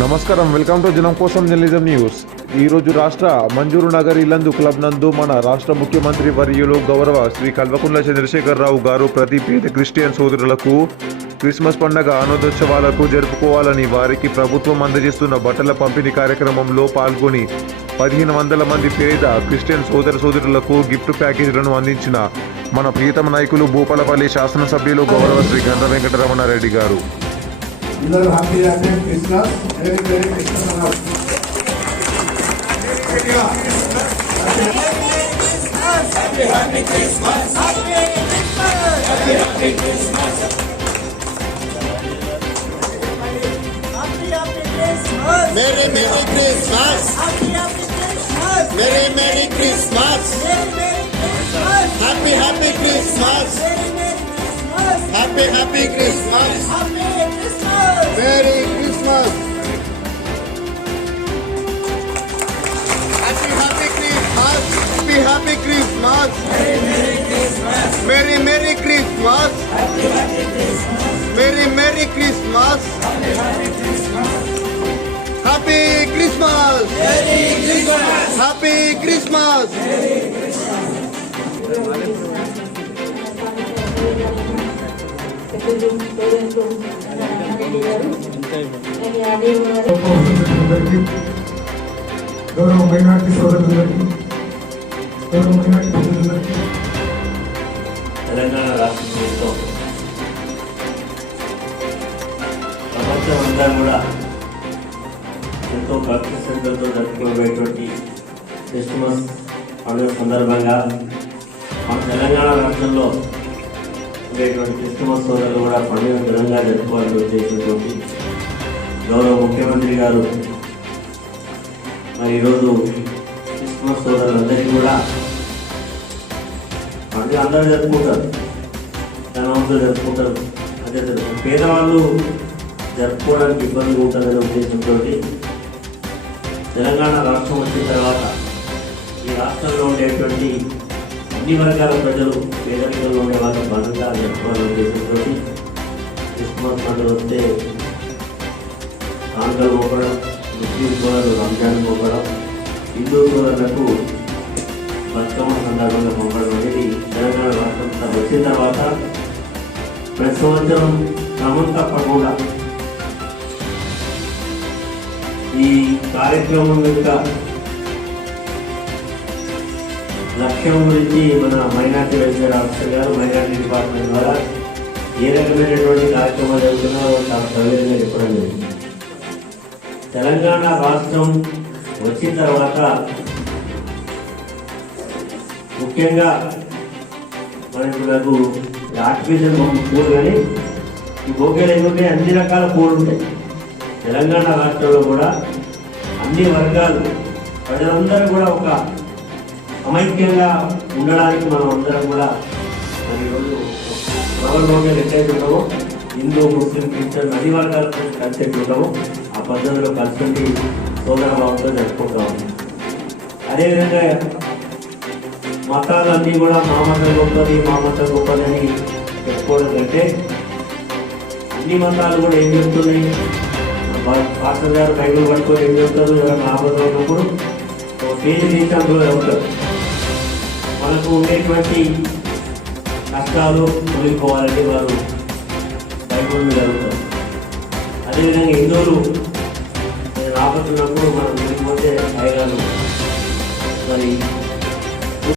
నమస్కారం. Welcome to జనం కోసం జర్నలిజం న్యూస్. ఈ రోజు రాష్ట్ర మంజూరు నగర్ ఇల్లందు క్లబ్ నందు మన రాష్ట్ర ముఖ్యమంత్రి వర్యులు గౌరవ శ్రీ కల్వకుంట్ల చంద్రశేఖరరావు గారు ప్రతి పేద క్రిస్టియన్ సోదరులకు క్రిస్మస్ పండగ ఆనందోత్సవాలకు జరుపుకోవాలని వారికి ప్రభుత్వం అందజేస్తున్న బట్టల పంపిణీ కార్యక్రమంలో పాల్గొని పదిహేను వందల మంది పేద క్రిస్టియన్ సోదర సోదరులకు గిఫ్ట్ ప్యాకేజీలను అందించిన మన ప్రీతమ నాయకులు భూపాలపల్లి శాసనసభ్యులు గౌరవ శ్రీ గంధ వెంకటరమణారెడ్డి గారు. ಎಲ್ಲರೂ ಹಾಕಿದ್ದಾರೆ ಕೃಷ್ಣ ಬೇರೆ ಬೇರೆ Krishna Merry Merry Christmas! Merry Merry Christmas! Happy Happy Christmas! Happy Happy Christmas! Happy, happy Christmas. Merry Christmas! Happy, happy Christmas! Happy, happy Christmas! Merry, Merry Christmas! Merry, Merry Christmas! Happy, happy Christmas! Happy, Christmas! Happy Christmas! Merry Christmas! Happy Christmas! Merry Christmas! గౌరవ minority సోదరులందరికీ గౌరవ minority సోదరులందరికీ తెలంగాణ రాష్ట్ర ప్రభుత్వం ప్రపంచం అంతా కూడా ఎంతో భక్తి శ్రద్ధలతో జరుపుకునేటువంటి క్రిస్మస్ పండుగ సందర్భంగా మన తెలంగాణ రాష్ట్రంలో ఉండేటువంటి క్రిస్మస్ సోదరులు కూడా పండుగ ఘనంగా జరుపుకోవాలని ఉద్దేశంతో గౌరవ ముఖ్యమంత్రి గారు. మరి ఈరోజు క్రిస్మస్ సోదరులందరికీ కూడా పండుగ అందరూ జరుపుకుంటారు. ధనవంతులు జరుపుకుంటారు. అదే పేదవాళ్ళు జరుపుకోవడానికి ఇబ్బంది ఉంటుందనే ఉద్దేశంతో తెలంగాణ రాష్ట్రం వచ్చిన తర్వాత ఈ రాష్ట్రంలో ఉండేటువంటి అన్ని వర్గాల ప్రజలు పేదరికంలో వాళ్ళు బంధంగా ఉద్దేశంతో క్రిస్మస్ పండుగ వస్తే కానుకలు మోపడం ముస్లిం సోదరులు రంజాన్ మోపడం హిందూ సోదరులకు బతుకమ్మ సందర్భంగా పంపడం అనేది తెలంగాణ రాష్ట్రం వచ్చిన తర్వాత ప్రతి సంవత్సరం క్రమం తప్పకుండా ఈ కార్యక్రమం యొక్క లక్ష్యం గురించి మన మైనార్టీ వెల్ఫేర్ ఆఫీసర్ గారు మైనార్టీ డిపార్ట్మెంట్ ద్వారా ఏ రకమైనటువంటి కార్యక్రమాలు జరుగుతున్నారో చాలా సవివరంగా చెప్పడం జరిగింది. తెలంగాణ రాష్ట్రం వచ్చిన తర్వాత ముఖ్యంగా మనకు నాకు ఆర్టిఫిషియల్ పూలు కానీ ఈ బోకేలు ఏంటంటే అన్ని రకాల పూలు ఉంటాయి. తెలంగాణ రాష్ట్రంలో కూడా అన్ని వర్గాలు ప్రజలందరూ కూడా ఒక అమైక్యంగా ఉండడానికి మనం అందరం కూడా మరి ఈరోజు గవర్నమెంట్ ఎట్లయితే ఉంటామో హిందూ ముస్లిం క్రిస్టియన్ అన్ని వర్గాల కలిసి ఉంటామో ఆ పద్ధతిలో కలిసి సోదరభావంతో జరుపుకుంటాం అదేవిధంగా మతాలన్నీ కూడా మా మతం గొప్పది మా మతం గొప్పది అని చెప్పుకోవడం కంటే అన్ని మతాలు కూడా ఏం చెప్తున్నాయి? పాత్ర పాస్టర్ గారు బైబిల్ పట్టుకొని ఏం చెప్తారు? ఎవరైనా ఆపదలో ఉన్నప్పుడు పేజీ తీసినప్పుడు ఉంటారు? మనకు ఉండేటువంటి నష్టాలు తొలగిపోవాలని వారు భయపడి జరుగుతారు. అదేవిధంగా ఎన్నోరు రాబోతున్నప్పుడు మనం వెళ్ళిపోతే భయాలు మరి